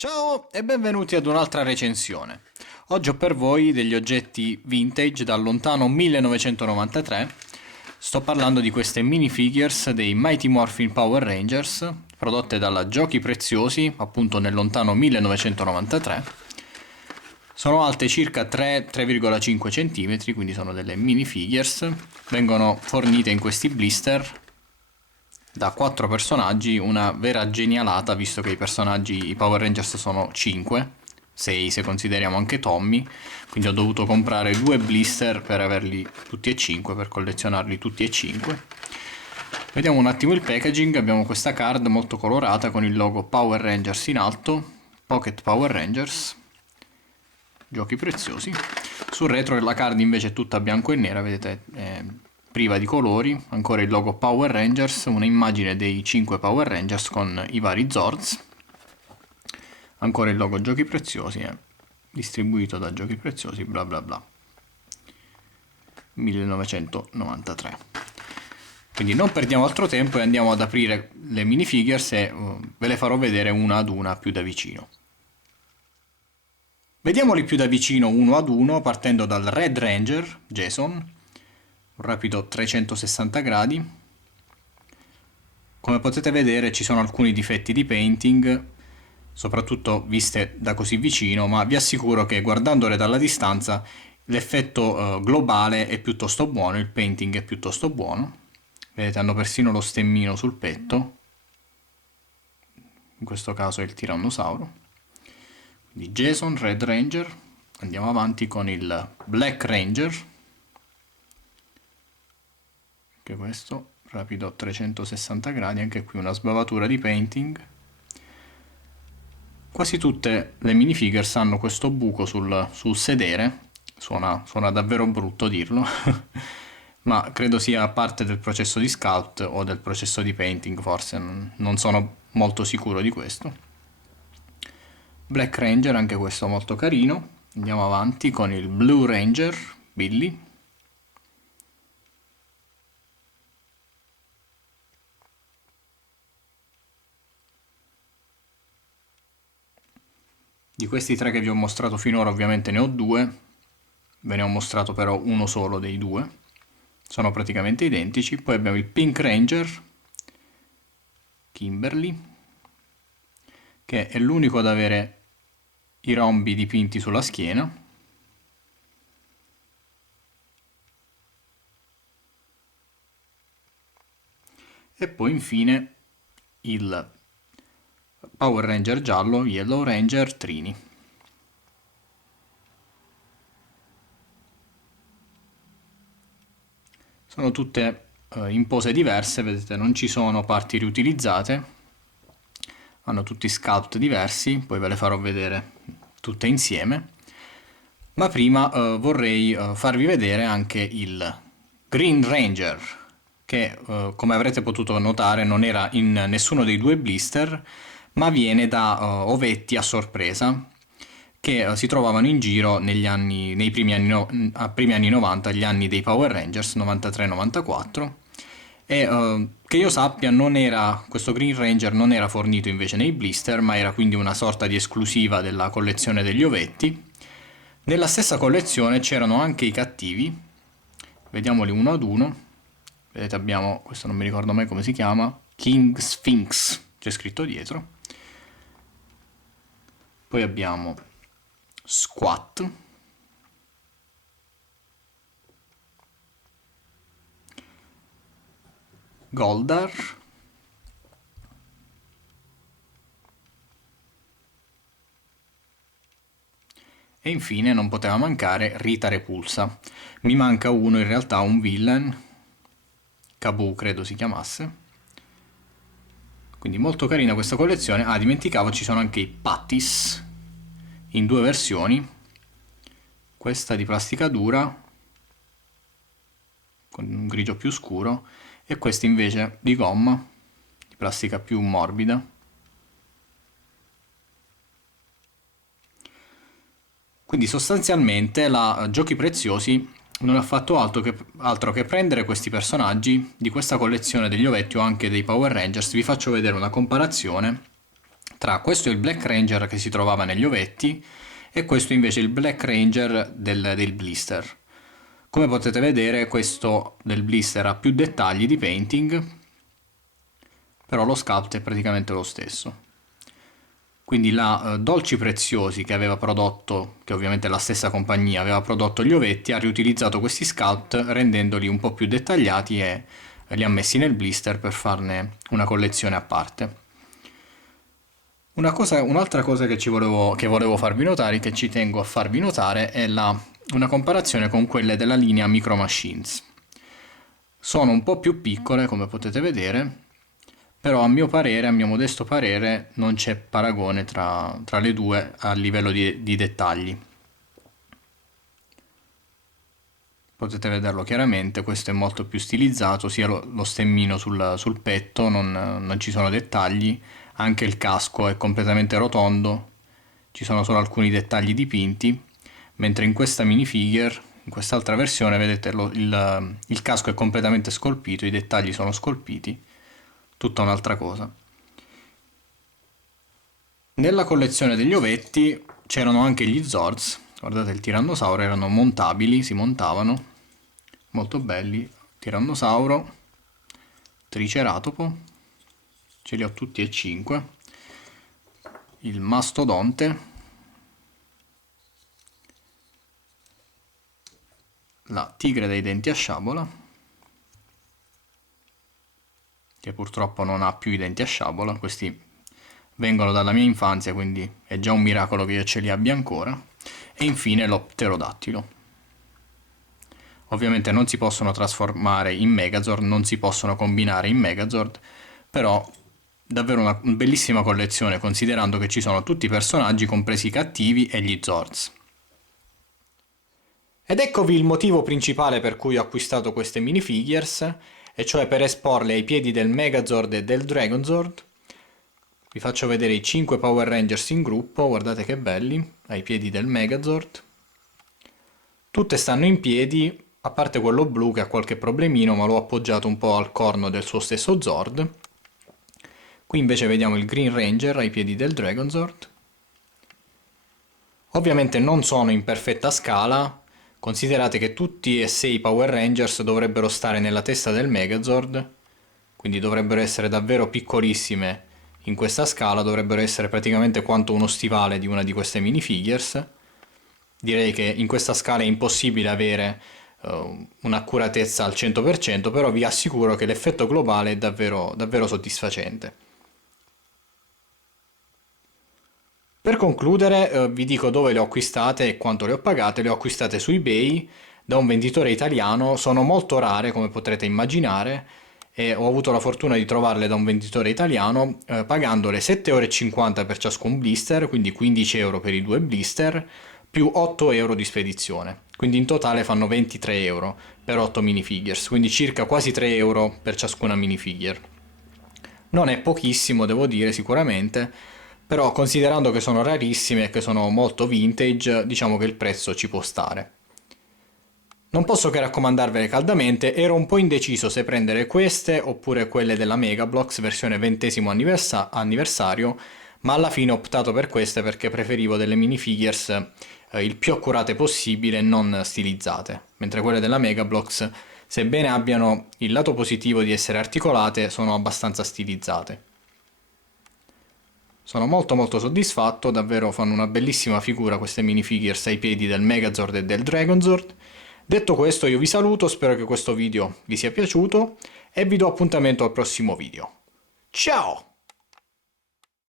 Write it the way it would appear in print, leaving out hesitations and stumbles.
Ciao e benvenuti ad un'altra recensione. Oggi ho per voi degli oggetti vintage dal lontano 1993. Sto parlando di queste minifigures dei Mighty Morphin Power Rangers, prodotte dalla Giochi Preziosi, appunto nel lontano 1993. Sono alte circa 3,5 cm, quindi sono delle minifigures. Vengono fornite in questi blister da 4 personaggi, una vera genialata visto che i Power Rangers sono 5, 6 se consideriamo anche Tommy, quindi ho dovuto comprare 2 blister per averli tutti e 5, per collezionarli tutti e 5. Vediamo un attimo il packaging. Abbiamo questa card molto colorata con il logo Power Rangers in alto, Pocket Power Rangers, Giochi Preziosi. Sul retro la card invece è tutta bianco e nera, vedete, priva di colori, ancora il logo Power Rangers, un'immagine dei 5 Power Rangers con i vari Zords, ancora il logo Giochi Preziosi, distribuito da Giochi Preziosi, bla bla bla, 1993. Quindi non perdiamo altro tempo e andiamo ad aprire le minifigures e ve le farò vedere una ad una più da vicino. Vediamoli più da vicino uno ad uno, partendo dal Red Ranger, Jason, un rapido 360 gradi. Come potete vedere ci sono alcuni difetti di painting, soprattutto viste da così vicino, ma vi assicuro che guardandole dalla distanza l'effetto globale è piuttosto buono, il painting è piuttosto buono. Vedete, hanno persino lo stemmino sul petto, in questo caso è il tirannosauro. Quindi Jason, Red Ranger. Andiamo avanti con il Black Ranger, anche questo rapido 360 gradi, anche qui una sbavatura di painting. Quasi tutte le minifigures hanno questo buco sul sedere, suona davvero brutto dirlo, ma credo sia parte del processo di sculpt o del processo di painting, forse, non sono molto sicuro di questo. Black Ranger, anche questo molto carino. Andiamo avanti con il Blue Ranger, Billy. Di questi tre che vi ho mostrato finora ovviamente ne ho due, ve ne ho mostrato però uno solo dei due, sono praticamente identici. Poi abbiamo il Pink Ranger, Kimberly, che è l'unico ad avere i rombi dipinti sulla schiena. E poi infine il Power Ranger giallo, Yellow Ranger, Trini. Sono tutte in pose diverse, vedete, non ci sono parti riutilizzate, hanno tutti sculpt diversi, poi ve le farò vedere tutte insieme. Ma prima vorrei farvi vedere anche il Green Ranger, che come avrete potuto notare non era in nessuno dei due blister, ma viene da ovetti a sorpresa che si trovavano in giro nei primi anni 90, gli anni dei Power Rangers 93-94, e che io sappia questo Green Ranger non era fornito invece nei blister, ma era quindi una sorta di esclusiva della collezione degli ovetti. Nella stessa collezione c'erano anche i cattivi, vediamoli uno ad uno. Vedete, abbiamo, questo non mi ricordo mai come si chiama, King Sphinx, c'è scritto dietro. Poi abbiamo Squat, Goldar, e infine non poteva mancare Rita Repulsa. Mi manca uno, in realtà un villain, Kabu credo si chiamasse. Quindi molto carina questa collezione. Ah, dimenticavo, ci sono anche i Pattis in due versioni, questa di plastica dura con un grigio più scuro e questa invece di gomma, di plastica più morbida. Quindi sostanzialmente la Giochi Preziosi non ha fatto altro che prendere questi personaggi di questa collezione degli ovetti o anche dei Power Rangers. Vi faccio vedere una comparazione tra questo e il Black Ranger che si trovava negli ovetti e questo invece il Black Ranger del blister. Come potete vedere, questo del blister ha più dettagli di painting, però lo sculpt è praticamente lo stesso. Quindi la Dolci Preziosi che aveva prodotto, che ovviamente è la stessa compagnia, aveva prodotto gli ovetti, ha riutilizzato questi sculpt rendendoli un po' più dettagliati e li ha messi nel blister per farne una collezione a parte. Un'altra cosa che volevo farvi notare, che ci tengo a farvi notare, è una comparazione con quelle della linea Micro Machines. Sono un po' più piccole, come potete vedere, però a mio modesto parere, non c'è paragone tra le due a livello di dettagli. Potete vederlo chiaramente, questo è molto più stilizzato, sia lo stemmino sul petto, non ci sono dettagli. Anche il casco è completamente rotondo, ci sono solo alcuni dettagli dipinti, mentre in questa minifigure, in quest'altra versione, vedete il casco è completamente scolpito, i dettagli sono scolpiti, tutta un'altra cosa. Nella collezione degli ovetti c'erano anche gli Zords, guardate il tirannosauro, erano montabili, si montavano, molto belli, tirannosauro, triceratopo, ce li ho tutti e 5, il mastodonte, la tigre dai denti a sciabola, che purtroppo non ha più i denti a sciabola, questi vengono dalla mia infanzia, quindi è già un miracolo che io ce li abbia ancora, e infine lo pterodattilo. Ovviamente non si possono trasformare in Megazord, non si possono combinare in Megazord, però davvero una bellissima collezione, considerando che ci sono tutti i personaggi, compresi i cattivi e gli Zords. Ed eccovi il motivo principale per cui ho acquistato queste minifigures, e cioè per esporle ai piedi del Megazord e del Dragonzord. Vi faccio vedere i 5 Power Rangers in gruppo, guardate che belli, ai piedi del Megazord. Tutte stanno in piedi, a parte quello blu che ha qualche problemino, ma l'ho appoggiato un po' al corno del suo stesso Zord. Qui invece vediamo il Green Ranger ai piedi del Dragonzord. Ovviamente non sono in perfetta scala, considerate che tutti e 6 i Power Rangers dovrebbero stare nella testa del Megazord, quindi dovrebbero essere davvero piccolissime in questa scala, dovrebbero essere praticamente quanto uno stivale di una di queste minifigures. Direi che in questa scala è impossibile avere un'accuratezza al 100%, però vi assicuro che l'effetto globale è davvero soddisfacente. Per concludere, vi dico dove le ho acquistate e quanto le ho pagate. Le ho acquistate su eBay da un venditore italiano, sono molto rare come potrete immaginare, e ho avuto la fortuna di trovarle da un venditore italiano pagandole 7,50 € per ciascun blister, quindi 15 € per i 2 blister, più 8 € di spedizione. Quindi in totale fanno 23 € per 8 minifigures, quindi circa quasi 3 € per ciascuna minifigure. Non è pochissimo, devo dire, sicuramente, però considerando che sono rarissime e che sono molto vintage, diciamo che il prezzo ci può stare. Non posso che raccomandarvele caldamente, ero un po' indeciso se prendere queste oppure quelle della Megablox versione 20° anniversario, ma alla fine ho optato per queste perché preferivo delle minifigures il più accurate possibile e non stilizzate, mentre quelle della Megablox, sebbene abbiano il lato positivo di essere articolate, sono abbastanza stilizzate. Sono molto soddisfatto, davvero fanno una bellissima figura queste minifigures ai piedi del Megazord e del Dragonzord. Detto questo io vi saluto, spero che questo video vi sia piaciuto e vi do appuntamento al prossimo video. Ciao!